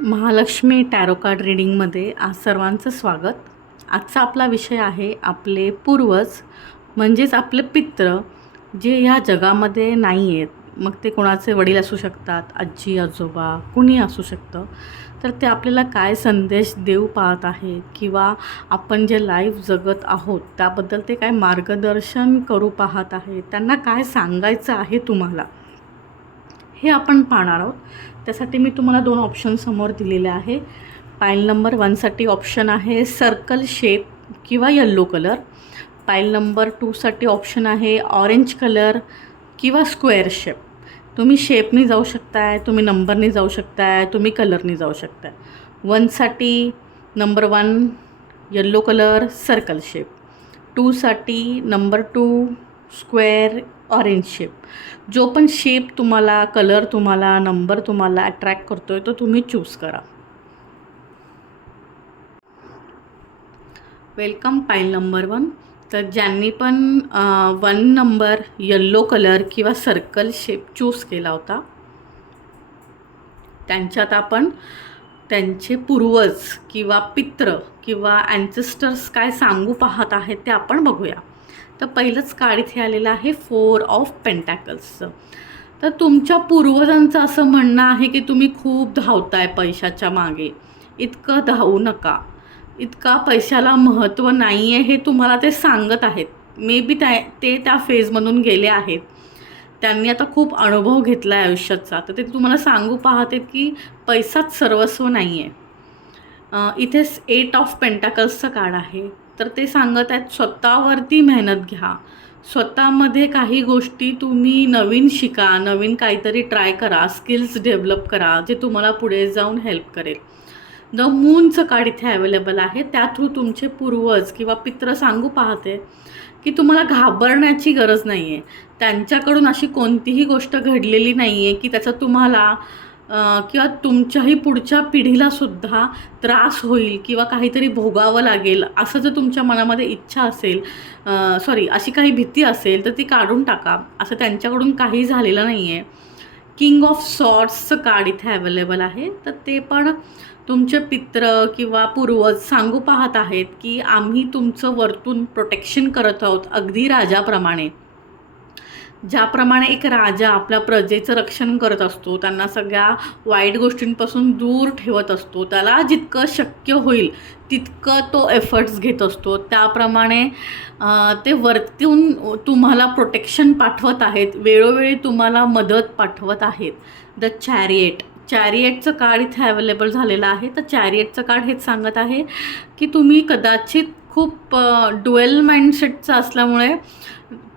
Mahalakshmi tarot card रीडिंगमध्ये आज सर्वांचं स्वागत. आजचा आपला विषय आहे आपले पूर्वज, म्हणजेच आपले पित्र जे ह्या जगामध्ये नाही आहेत. मग ते कोणाचे वडील असू शकतात, आजी आजोबा, कुणी असू शकतं. तर ते आपल्याला काय संदेश देऊ पाहत आहेत किंवा आपण जे लाईफ जगत आहोत त्याबद्दल ते काय मार्गदर्शन करू पाहत आहेत, त्यांना काय सांगायचं आहे तुम्हाला, हे आपण पाहणार आहोत. त्यासाठी मी तुम्हाला 2 ऑप्शन समोर दिलेले आहे. पाईल नंबर 1साठी ऑप्शन आहे सर्कल शेप किंवा येल्लो कलर. पाईल नंबर 2साठी ऑप्शन आहे ऑरेंज कलर किंवा स्क्वेअर शेप. तुम्ही शेपनी जाऊ शकताय, तुम्ही नंबरनी जाऊ शकताय, तुम्ही कलरनी जाऊ शकताय. 1साठी number 1 yellow colour circle shape, 2साठी नंबर 2 स्क्वेअर ऑरेंज शेप. जो पण शेप तुम्हाला, कलर तुम्हाला, नंबर तुम्हाला अट्रॅक्ट करतो आहे तो तुम्ही चूज करा. वेलकम पाईल नंबर 1. तर ज्यांनी पण 1 नंबर येल्लो कलर किंवा सर्कल शेप चूज केला होता त्यांच्यात आपण त्यांचे पूर्वज किंवा पित्र किंवा ॲन्सेस्टर्स काय सांगू पाहत आहेत ते आपण बघूया. तर पहिलंच कार्ड इथे आलेलं आहे 4 ऑफ पेंटॅकल्सचं. तर तुमच्या पूर्वजांचं असं म्हणणं आहे की तुम्ही खूप धावताय पैशाच्या मागे. इतकं धावू नका, इतका पैशाला महत्त्व नाही आहे हे तुम्हाला ते सांगत आहेत. मे बी ते त्या फेजमधून गेले आहेत, त्यांनी आता खूप अनुभव घेतला आहे आयुष्याचा. तर ते तुम्हाला सांगू पाहतात की पैसाच सर्वस्व नाही आहे. इथे 8 ऑफ पेंटॅकल्सचं कार्ड आहे. तर ते सांगत आहेत स्वतःवरती मेहनत घ्या, स्वतःमध्ये काही गोष्टी तुम्ही नवीन शिका, नवीन काहीतरी ट्राय करा, स्किल्स डेव्हलप करा जे तुम्हाला पुढे जाऊन हेल्प करेल. द मूनचं कार्ड इथे अवेलेबल आहे. त्या थ्रू तुमचे पूर्वज किंवा पित्र सांगू पाहते की तुम्हाला घाबरण्याची गरज नाही आहे. त्यांच्याकडून अशी कोणतीही गोष्ट घडलेली नाही आहे की त्याचा तुम्हाला किंवा तुमच्याही पुढच्या पिढीलासुद्धा त्रास होईल किंवा काहीतरी भोगावं लागेल असं जर तुमच्या मनामध्ये इच्छा असेल, अशी काही भीती असेल तर ती काढून टाका. असं त्यांच्याकडून काही झालेलं नाही आहे. किंग ऑफ सॉर्ड्सचं कार्ड इथे अवेलेबल आहे. तर ते पण तुमचे पित्र किंवा पूर्वज सांगू पाहत आहेत की आम्ही तुमचं वरतून प्रोटेक्शन करत आहोत, अगदी राजाप्रमाणे. ज्याप्रमाणे एक राजा आपल्या प्रजेचं रक्षण करत असतो, त्यांना सगळ्या वाईट गोष्टींपासून दूर ठेवत असतो, त्याला जितकं शक्य होईल तितकं तो एफर्ट्स घेत असतो, त्याप्रमाणे ते वरतून तुम्हाला प्रोटेक्शन पाठवत आहेत, वेळोवेळी तुम्हाला मदत पाठवत आहेत. द चॅरिएटचं कार्ड इथे अवेलेबल झालेलं आहे. तर चॅरिएटचं कार्ड हेच सांगत आहे की तुम्ही कदाचित खूप ड्युएल माइंडसेटचं असल्यामुळे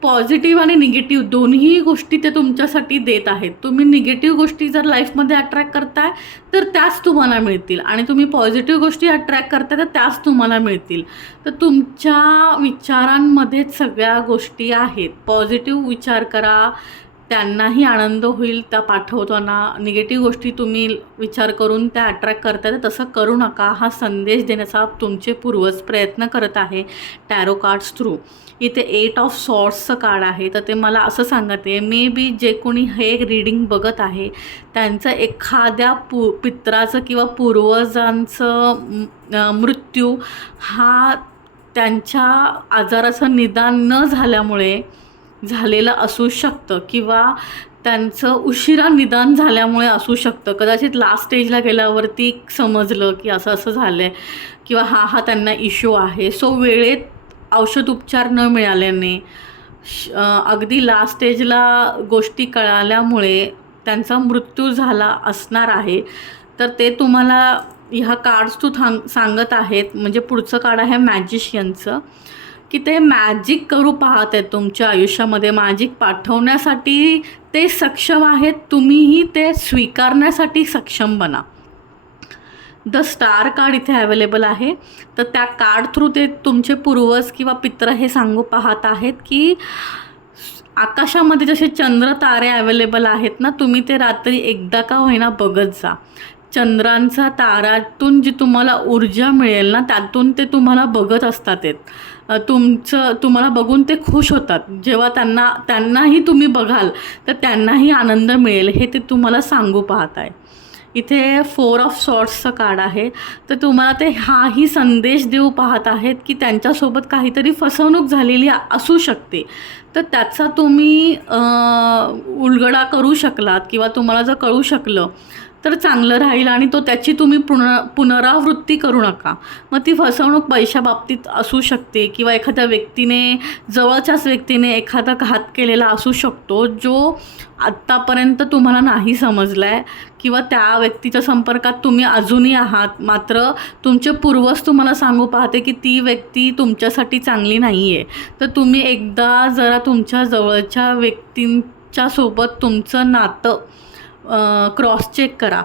पॉझिटिव्ह आणि निगेटिव्ह दोन्ही गोष्टी ते तुमच्यासाठी देत आहेत. तुम्ही निगेटिव्ह गोष्टी जर लाईफमध्ये अट्रॅक्ट करताय तर त्याच तुम्हाला मिळतील, आणि तुम्ही पॉझिटिव्ह गोष्टी अट्रॅक्ट करताय तर त्याच तुम्हाला मिळतील. तर तुमच्या विचारांमध्येच सगळ्या गोष्टी आहेत. पॉझिटिव्ह विचार करा, त्यांनाही आनंद होईल त्या पाठवताना. निगेटिव्ह गोष्टी तुम्ही विचार करून त्या अट्रॅक्ट करताय तर तसं करू नका. हा संदेश देण्याचा तुमचे पूर्वज प्रयत्न करत आहे टॅरो कार्ड्स थ्रू. इथे 8 ऑफ सॉर्ड्सचं कार्ड आहे. तर ते मला असं सांगत आहे मे बी जे कोणी हे रीडिंग बघत आहे त्यांचं एखाद्या पित्राचं किंवा पूर्वजांचं मृत्यू हा त्यांच्या आजाराचं निदान न झाल्यामुळे झालेलं असू शकतं किंवा त्यांचं उशिरा निदान झाल्यामुळे असू शकतं. कदाचित लास्ट स्टेजला गेल्यावरती समजलं की असं असं झालं आहे किंवा हा त्यांना इश्यू आहे. सो वेळेत औषध उपचार न मिळाल्याने अगदी लास्ट स्टेजला गोष्टी कळाल्यामुळे त्यांचा मृत्यू झाला असणार आहे. तर ते तुम्हाला ह्या कार्ड्स थ्रू सांगत आहेत. म्हणजे पुढचं कार्ड आहे मॅजिशियनचं, की ते मॅजिक करू पाहत आहेत तुमच्या आयुष्यामध्ये. मॅजिक पाठवण्यासाठी ते सक्षम आहेत, तुम्हीही ते स्वीकारण्यासाठी सक्षम बना. द स्टार कार्ड इथे अवेलेबल आहे. तर त्या कार्ड थ्रू ते तुमचे पूर्वज किंवा पित्र हे सांगू पाहत आहेत की आकाशामध्ये जसे चंद्र तारे अवेलेबल आहेत ना, तुम्ही ते रात्री एकदा का होईना बघत जा. चंद्रांचा तारातून जी तुम्हाला ऊर्जा मिळेल ना, त्यातून ते तुम्हाला बघत असतात. तुम्हाला बघून ते खुश होतात. जेव्हा त्यांनाही तुम्ही बघाल तर त्यांनाही आनंद मिळेल हे ते तुम्हाला सांगू पाहत आहे. इथे 4 ऑफ सॉर्ट्सचं कार्ड आहे. तर तुम्हाला ते हाही संदेश देऊ पाहत आहेत की त्यांच्यासोबत काहीतरी फसवणूक झालेली असू शकते. तर त्याचा तुम्ही उलगडा करू शकलात किंवा तुम्हाला जर कळू शकलं तर चांगलं राहील आणि त्याची तुम्ही पुनरावृत्ती करू नका. मग ती फसवणूक पैशाबाबतीत असू शकते किंवा एखाद्या व्यक्तीने, जवळच्याच व्यक्तीने एखादा घात केलेला असू शकतो जो आत्तापर्यंत तुम्हाला नाही समजला आहे किंवा त्या व्यक्तीच्या संपर्कात तुम्ही अजूनही आहात. मात्र तुमचे पूर्वज तुम्हाला सांगू पाहते की ती व्यक्ती तुमच्यासाठी चांगली नाही आहे. तर तुम्ही एकदा जरा तुमच्या जवळच्या व्यक्तींच्या सोबत तुमचं नातं क्रॉस चेक करा.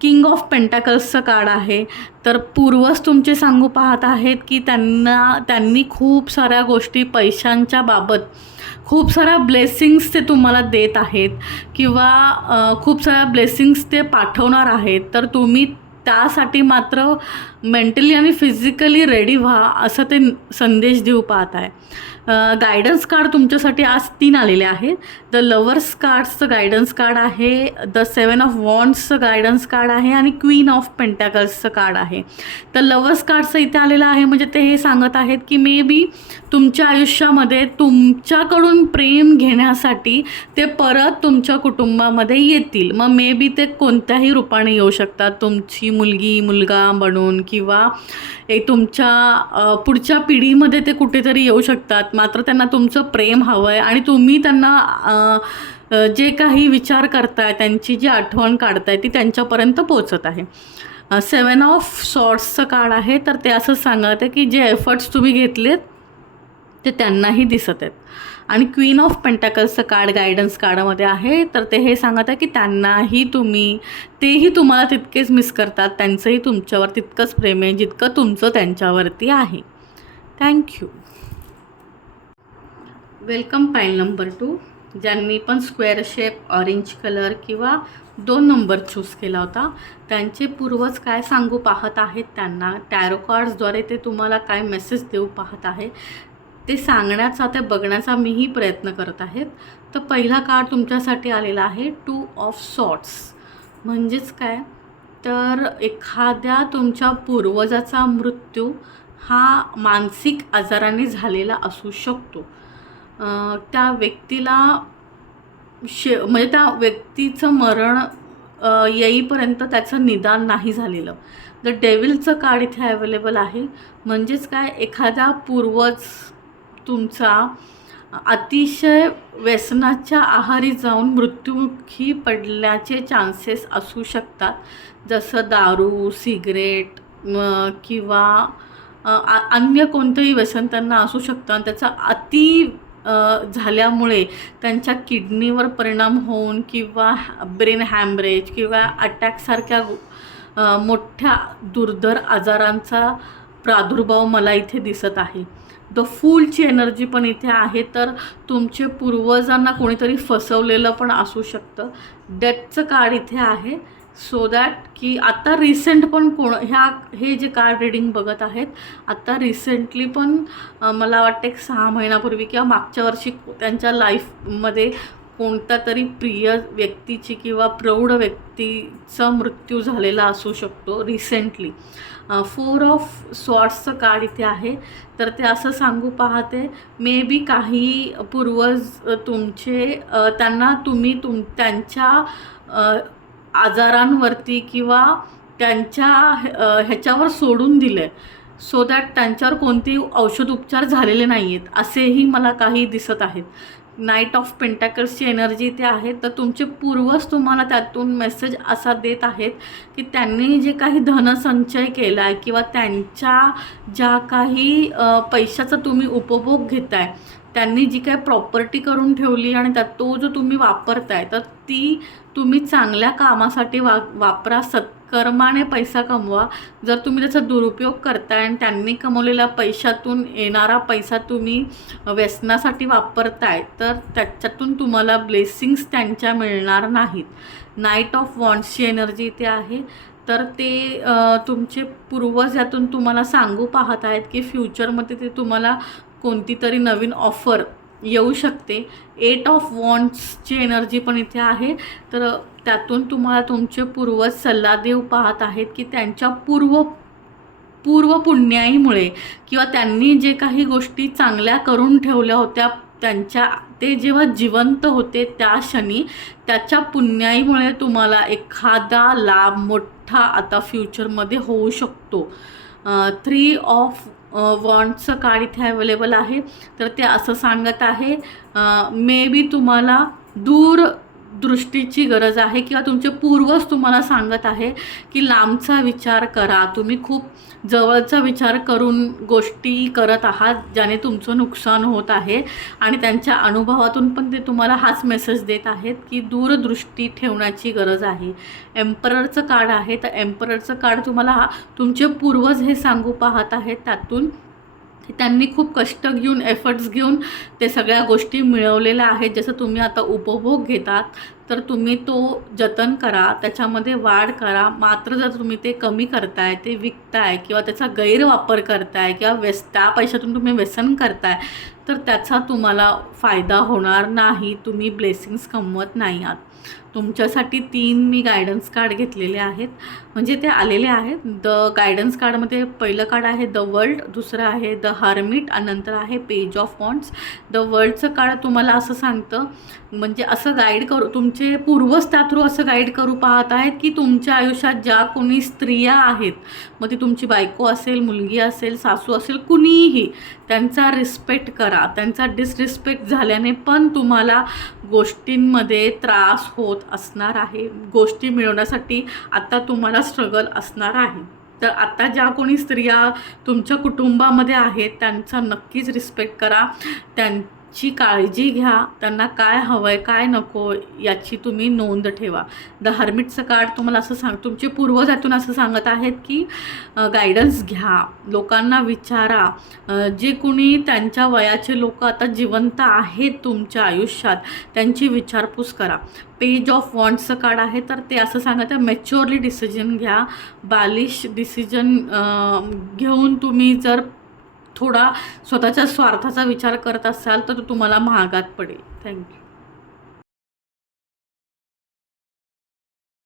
किंग ऑफ पेंटॅकल्सचं कार्ड आहे. तर पूर्वज तुमचे सांगू पाहत आहेत की त्यांनी खूप साऱ्या गोष्टी पैशांच्या बाबत खूप साऱ्या ब्लेसिंग्स ते तुम्हाला देत आहेत किंवा खूप साऱ्या ब्लेसिंग्स ते पाठवणार आहेत. तर तुम्ही त्यासाठी मात्र मेंटली आणि फिजिकली रेडी व्हा असं ते संदेश देऊ पाहत आहे. गायडन्स कार्ड तुमच्यासाठी आज 3 आलेले आहे. द लवर्स कार्ड्सचं गायडन्स कार्ड आहे, द 7 ऑफ वॉन्ड्सचं गायडन्स कार्ड आहे आणि क्वीन ऑफ पेंटॅकल्सचं कार्ड आहे. तर लवर्स कार्डचं इथे आलेलं आहे म्हणजे ते हे सांगत आहेत की मे बी तुमच्या आयुष्यामध्ये तुमच्याकडून प्रेम घेण्यासाठी ते परत तुमच्या कुटुंबामध्ये येतील. मग मे बी ते कोणत्याही रूपाने येऊ शकतात, तुमची मुलगी मुलगा बनून किंवा तुमच्या पुढच्या पिढीमध्ये ते कुठेतरी येऊ शकतात. मात्र त्यांना तुमचं प्रेम हवं आहे आणि तुम्ही त्यांना जे काही विचार करताय, त्यांची जी आठवण काढताय ती त्यांच्यापर्यंत पोचत आहे. 7 ऑफ सॉर्ट्सचं कार्ड आहे. तर ते असं सांगत आहे की जे एफर्ट्स तुम्ही घेतलेत ते त्यांनाही दिसत आहेत. आणि क्वीन ऑफ पेंटॅकल्सचं कार्ड गायडन्स कार्डामध्ये आहे. तर ते हे सांगत आहे की तेही तुम्हाला तितकेच मिस करतात, त्यांचंही तुमच्यावर तितकंच प्रेम आहे जितकं तुमचं त्यांच्यावरती आहे. थँक्यू. वेलकम पाईल नंबर 2. ज्यांनी पण स्क्वेअर शेप, ऑरेंज कलर किंवा 2 नंबर चूज केला होता, त्यांचे पूर्वज काय सांगू पाहत आहेत, त्यांना टॅरो कार्ड्सद्वारे ते तुम्हाला काय मेसेज देऊ पाहत आहे ते सांगण्याचा, ते बघण्याचा मीही प्रयत्न करत आहेत. तर पहिला कार्ड तुमच्यासाठी आलेला आहे 2 ऑफ सॉर्ट्स. म्हणजेच काय, तर एखाद्या तुमच्या पूर्वजाचा मृत्यू हा मानसिक आजाराने झालेला असू शकतो. त्या व्यक्तीला म्हणजे त्या व्यक्तीचं मरण येईपर्यंत त्याचं निदान नाही झालेलं. द डेव्हिलचं कार्ड इथे अवेलेबल आहे. म्हणजेच काय, एखादा पूर्वज तुमचा अतिशय व्यसनाच्या आहारी जाऊन मृत्युमुखी पडल्याचे चान्सेस असू शकतात. जसं दारू, सिगरेट किंवा अन्य कोणतंही व्यसन त्यांना असू शकतं आणि त्याचा झाल्यामुळे त्यांच्या किडनीवर परिणाम होऊन किंवा ब्रेन हॅमरेज किंवा अटॅकसारख्या मोठ्या दुर्धर आजारांचा प्रादुर्भाव मला इथे दिसत आहे. द फूलची एनर्जी पण इथे आहे. तर तुमचे पूर्वजांना कोणीतरी फसवलेलं पण असू शकतं. डेथचं कार्ड इथे आहे. सो दॅट की आता रिसेंट पण हे जे कार्ड रिडिंग बघत आहेत, आता रिसेंटली पण मला वाटते 6 महिन्यापूर्वी किंवा मागच्या वर्षी त्यांच्या लाईफमध्ये कोणत्या तरी प्रिय व्यक्तीची किंवा प्रौढ व्यक्तीचा मृत्यू झालेला असू शकतो रिसेंटली. 4 ऑफ सॉर्ट्सचं कार्ड इथे आहे. तर ते असं सांगू पाहते, मे बी काही पूर्वज तुमचे तुम्ही त्यांच्या आजारांवरती किंवा त्यांच्या ह्याच्यावर सोडून दिले, सो दॅट त्यांच्यावर कोणतेही औषधोपचार झालेले नाही आहेत असेही मला काही दिसत आहेत. नाईट ऑफ पेंटॅकल्सची एनर्जी इथे आहे. तर तुमचे पूर्वज तुम्हाला त्यातून मेसेज असा देत आहेत की त्यांनी जे काही धनसंचय केला आहे किंवा त्यांच्या ज्या काही पैशाचा तुम्ही उपभोग घेताय, त्यांनी जी काही प्रॉपर्टी करून ठेवली आणि तो जो तुम्ही वापरताय, तर ती तुम्ही चांगल्या कामासाठी वापरा, सत्कर्माने पैसा कमवा. जर तुम्ही त्याचा दुरुपयोग करताय आणि त्यांनी कमवलेल्या पैशातून येणारा पैसा तुम्ही व्यसनासाठी वापरताय, तर त्याच्यातून तुम्हाला ब्लेसिंग्स त्यांच्या मिळणार नाहीत. नाईट ऑफ वॉन्ड्सची एनर्जी इथे आहे. तर ते तुमचे पूर्वज यातून तुम्हाला सांगू पाहत आहेत की फ्युचरमध्ये ते तुम्हाला कोणती तरी नवीन ऑफर येऊ शकते. 8 ऑफ वॉन्ड्सची एनर्जी पण इथे आहे. तर त्यातून तुम्हाला तुमचे पूर्वज सल्ला देऊ पाहत आहेत की त्यांच्या पूर्व पुण्याईमुळे किंवा त्यांनी जे काही गोष्टी चांगल्या करून ठेवल्या होत्या ते जेव्हा जिवंत होते त्या क्षणी त्याच्या पुण्याईमुळे तुम्हाला एखादा लाभ मोठा आता फ्युचरमध्ये होऊ शकतो. 3 ऑफ वॉन्ड्सचं कार्ड इथे अवेलेबल आहे. तर ते असं सांगत आहे मे बी तुम्हाला दूरदृष्टीची गरज आहे किंवा तुमचे पूर्वज तुम्हाला सांगत आहे की लांबचा विचार करा. तुम्ही खूप जवळचा विचार करून गोष्टी करत आहात ज्याने तुमचं नुकसान होत आहे आणि त्यांच्या अनुभवातून पण ते तुम्हाला हाच मेसेज देत आहेत की दूरदृष्टी ठेवण्याची गरज आहे. एम्पररचं कार्ड आहे. तर एम्पररचं कार्ड तुम्हाला तुमचे पूर्वज हे सांगू पाहत आहेत त्यातून त्यांनी खूप कष्ट घेऊन एफर्ट्स घेऊन ते सगळ्या गोष्टी मिळवलेल्या आहेत. जसं तुम्ही आता उपभोग घेतात तर तुम्ही तो जतन करा, त्याच्यामध्ये वाढ करा. मात्र जर तुम्ही ते कमी करताय, ते विकताय किंवा त्याचा गैरवापर करताय किंवा त्या पैशातून तुम्ही व्यसन करताय तर त्याचा तुम्हाला फायदा होणार नाही. तुम्ही ब्लेसिंग्स कमवत नाही आहात. तुमच्यासाठी 3 मी गायडन्स कार्ड घेतलेले आहेत, म्हणजे ते आलेले आहेत. द गायडन्स कार्डमध्ये पहिलं कार्ड आहे द वर्ल्ड, दुसरं आहे द हर्मिट आणि नंतर आहे पेज ऑफ वॉन्ड्स. द वर्ल्डचं कार्ड तुम्हाला असं सांगतं, म्हणजे असं गाईड करू तुमचे पूर्वज त्या थ्रू असं गाईड करू पाहत आहेत की तुमच्या आयुष्यात ज्या कोणी स्त्रिया आहेत, मग ती तुमची बायको असेल, मुलगी असेल, सासू असेल, कुणीही, त्यांचा रिस्पेक्ट करा. त्यांचा डिसरिस्पेक्ट झाल्याने पण तुम्हाला गोष्टींमध्ये त्रास होत असणार आहे. गोष्टी मिळवण्यासाठी आता तुम्हाला स्ट्रगल असणार आहे. तर आता ज्या कोणी स्त्रिया तुमच्या कुटुंबामध्ये आहेत त्यांचा नक्कीच रिस्पेक्ट करा, त्यांची काळजी घ्या, त्यांना काय हवं आहे काय नको याची तुम्ही नोंद ठेवा. द हर्मिटचं कार्ड तुम्हाला असं तुमचे पूर्वज यातून असं सांगत आहेत की गायडन्स घ्या, लोकांना विचारा. जे कोणी त्यांच्या वयाचे लोक आता जिवंत आहेत तुमच्या आयुष्यात त्यांची विचारपूस करा. पेज ऑफ वॉन्ड्सचं कार्ड आहे. तर ते असं सांगत आहे मॅच्युअरली डिसिजन घ्या. बालिश डिसिजन घेऊन तुम्ही जर थोडा स्वतःच्या स्वार्थाचा विचार करत असाल तर तुम्हाला महागात पडेल. थँक्यू.